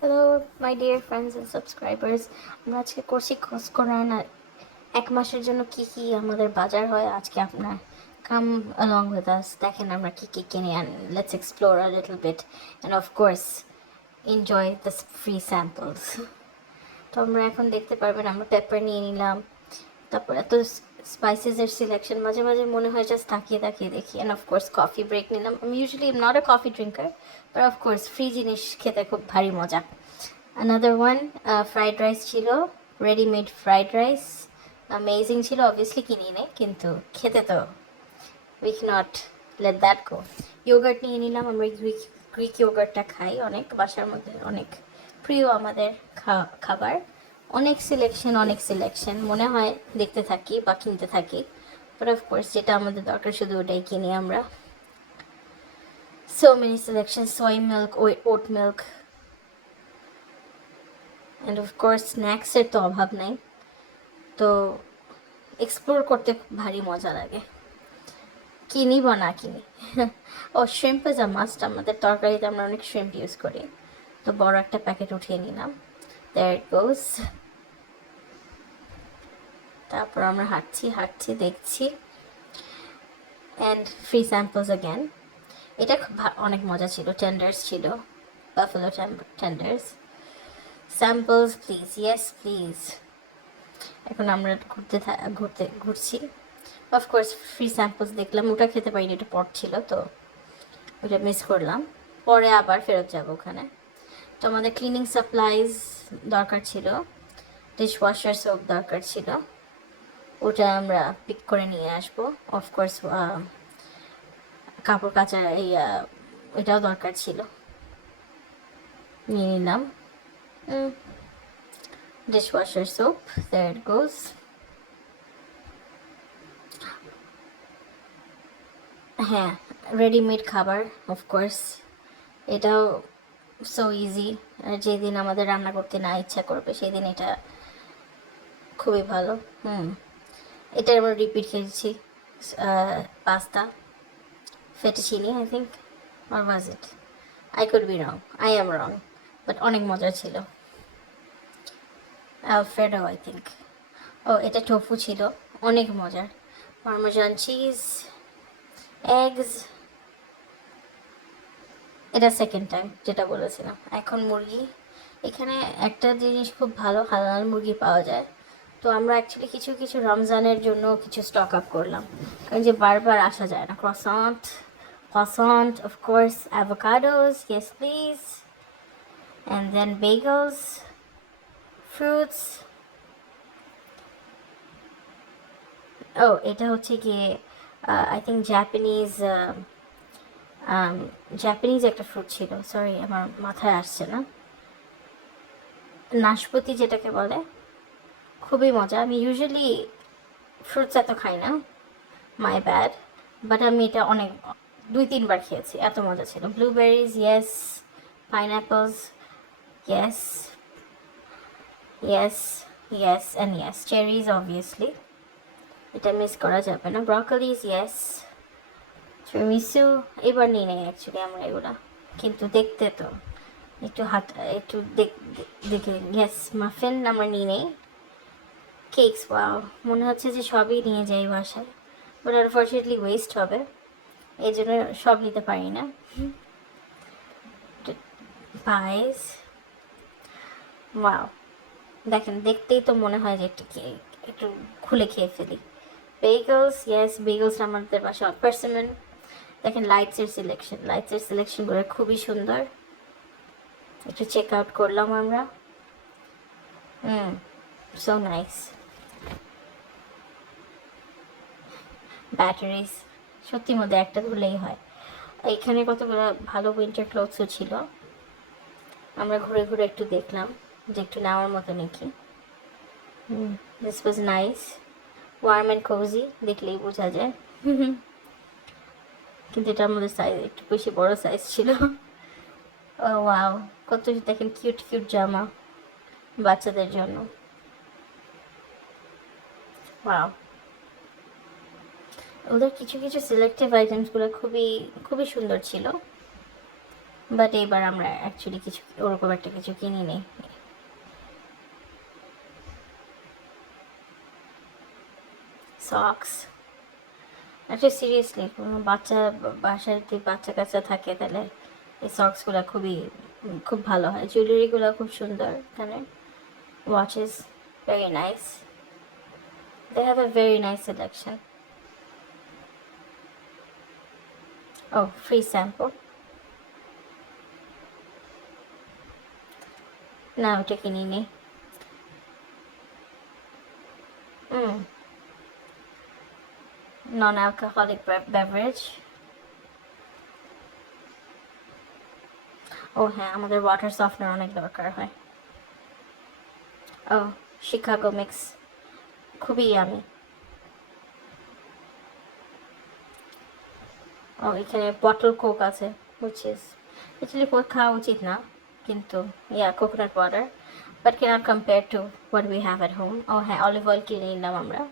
Hello my dear friends and subscribers. আমরা আজকে করছি খোঁজ করার এক মাসের জন্য কি কি আমাদের বাজার হয়। আজকে আপনার কাম along with us, দেখেন আমরা কি কি কিনি, and let's explore a little bit and of course enjoy the free samples. তো আমরা এখন দেখতে পারবেন আমরা পেপার নিয়ে নিলাম, তারপর এত স্পাইসেসের সিলেকশন, মাঝে মাঝে মনে হয় জাস্ট তাকিয়ে তাকিয়ে দেখি। অ্যান্ড অফকোর্স কফি ব্রেক নিলাম। আমি usually not a coffee drinker, but of course free জিনিস খেতে খুব ভারী মজা। Another one, ফ্রাইড রাইস ছিল, রেডিমেড ফ্রাইড রাইস, অ্যামেজিং ছিল। অবভিয়াসলি কিনি নেই, কিন্তু খেতে তো we can't let that go. Yogurt নিয়ে নিলাম, আমরা গ্রিক ইয়োগার্টটা খাই অনেক, বাসার মধ্যে অনেক প্রিয় আমাদের খাবার। অনেক সিলেকশন মনে হয় দেখতে থাকি বা কিনতে থাকি, বাট অফকোর্স যেটা আমাদের দরকার শুধু ওটাই কিনি আমরা। So many selection, soy milk, oat milk, and of course স্ন্যাক্সের তো অভাব নাই। তো এক্সপ্লোর করতে খুব ভারী মজা লাগে, কিনি বা না কিনি। ও শ্রিম্প ইজ আ মাস্ট, আমাদের তরকারিতে আমরা অনেক শ্রিম্প ইউজ করি, তো বড় একটা প্যাকেট উঠিয়ে নিলাম। দেয়ার ইট গোজ। তারপর আমরা হাঁটছি দেখছি, অ্যান্ড ফ্রি স্যাম্পলস অ্যাগেন। এটা খুব অনেক মজা ছিল, টেন্ডার্স ছিল, buffalo tenders. Samples please, yes please. এখন আমরা ঘুরছি। অফকোর্স ফ্রি স্যাম্পলস দেখলাম, ওটা খেতে পারিনি, এটা পট ছিল, তো ওটা মিস করলাম। পরে আবার ফেরত যাব ওখানে। তো আমাদের ক্লিনিং সাপ্লাইজ দরকার ছিল, ডিশওয়াশার সোপ দরকার ছিল, ওটা আমরা পিক করে নিয়ে আসবো। অফকোর্স কাপড় কাচার এটাও দরকার ছিল, নিয়ে নিলাম। ডিশওয়াশার সোপ, দেয়ার ইট গোজ। হ্যাঁ, রেডিমেড খাবার অফকোর্স, এটাও সো ইজি। আর যেদিন আমাদের রান্না করতে না ইচ্ছা করবে সেদিন এটা খুবই ভালো। এটা আমরা রিপিট খেয়েছি। Pasta, fettuccine I think, or was it? I could be wrong, I am wrong, but অনেক মজা ছিল। Alfredo I think. ও এটা টোফু ছিল, অনেক মজার। পারমেজান চিজ, এগস, এটা সেকেন্ড টাইম যেটা বলেছিলাম। এখন মুরগি, এখানে একটা জিনিস খুব ভালো, হালাল মুরগি পাওয়া যায়। তো আমরা অ্যাকচুয়ালি কিছু কিছু রমজানের জন্য কিছু স্টক আপ করলাম, কারণ যে বারবার আসা যায় না। croissant of course, avocados, yes please, and then bagels, fruits. এটা হচ্ছে গিয়ে আই থিঙ্ক জাপানিজ একটা ফ্রুট ছিল, সরি আমার মাথায় আসছে না, নাশপাতি যেটাকে বলে, খুবই মজা। আমি ইউজুয়ালি ফ্রুটস এত খাই না, মাই ব্যাড, বাট আমি এটা অনেক 2-3 বার খেয়েছি, এত মজা ছিল। Blueberries, yes. Pineapples, yes yes yes and yes. Cherries obviously, এটা মিস করা যাবে না। ব্রকলিজ, ইয়েস। মিসু এবার নিই নেই অ্যাকচুয়ালি আমরা এগুলা, কিন্তু দেখতে তো একটু দেখে, ইয়েস। মাফিন আমরা নিই নেই। কেকস, ওয়াও, মনে হচ্ছে যে সবই নিয়ে যাই বাসায়, বাট আনফর্চুনেটলি ওয়েস্ট হবে, এই জন্য সব নিতে পারি না। পায়েস, ওয়াও, দেখেন দেখতেই তো মনে হয় যে একটু খুলে খেয়ে ফেলি। বেগলস, ইয়েস, বেগলস আমাদের বাসায় পার্সিমন। দেখেন লাইটসের সিলেকশনগুলো খুবই সুন্দর, একটু চেক আউট করলাম আমরা। So nice. ব্যাটারিজ, সত্যি মধ্যে একটা ধুলেই হয়। এখানে কতগুলো ভালো উইন্টার ক্লোথসও ছিল, আমরা ঘুরে ঘুরে একটু দেখলাম যে একটু নেওয়ার মতো নাকি। This was nice, warm and cosy, দেখলেই বোঝা যায়। কিন্তু এটার মধ্যে সাইজ একটু বেশি বড় সাইজ ছিল। ও ওয়াও, কত দেখেন কিউট কিউট জামা বাচ্চাদের জন্য, ওয়াও। ওদের কিছু কিছু সিলেক্টিভ আইটেমসগুলো খুবই খুবই সুন্দর ছিল। বাট এইবার আমরা অ্যাকচুয়ালি কিছু ওরকম একটা কিছু কিনি নেই। সক্স, আচ্ছা সিরিয়াসলি কোনো বাচ্চা বাসায় যদি বাচ্চা কাচ্চা থাকে তাহলে এই সক্সগুলো খুব ভালো হয়। জুয়েলারিগুলো খুব সুন্দর এখানে, watches very nice, they have a very nice selection. ও ফ্রি শ্যাম্পু, না ওটা কিনি নি। Non alcoholic beverage. ও হ্যাঁ, আমাদের ওয়াটার সফটনার অনেক দরকার হয়। ও শিকাগো মিক্স, খুবই আমি। ও এখানে বটল কোক আছে, which is actually কোক খাওয়া উচিত না, কিন্তু coconut water, but cannot compare to what we have at home. ও হ্যাঁ, অলিভ অয়েল কিনে নিলাম আমরা,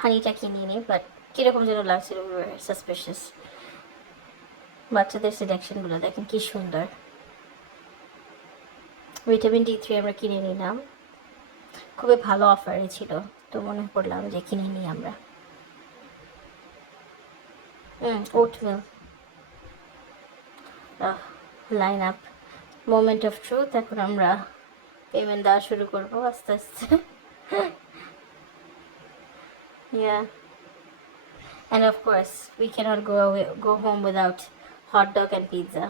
হানিটা কিনে নিই, বাট কীরকম যেন লাগছিল, সাসপিশিয়াস। বাচ্চাদের সিলেকশনগুলো দেখেন কি সুন্দর। ভিটামিন D3 আমরা কিনে নিলাম, খুবই ভালো অফারে ছিল, তো মনে পড়লাম যে কিনে নিই আমরা। Oatmeal, line up, moment of truth. এখন আমরা পেমেন্ট দেওয়া শুরু করবো আস্তে আস্তে। Yeah, and of course we cannot go home without hot dog and pizza.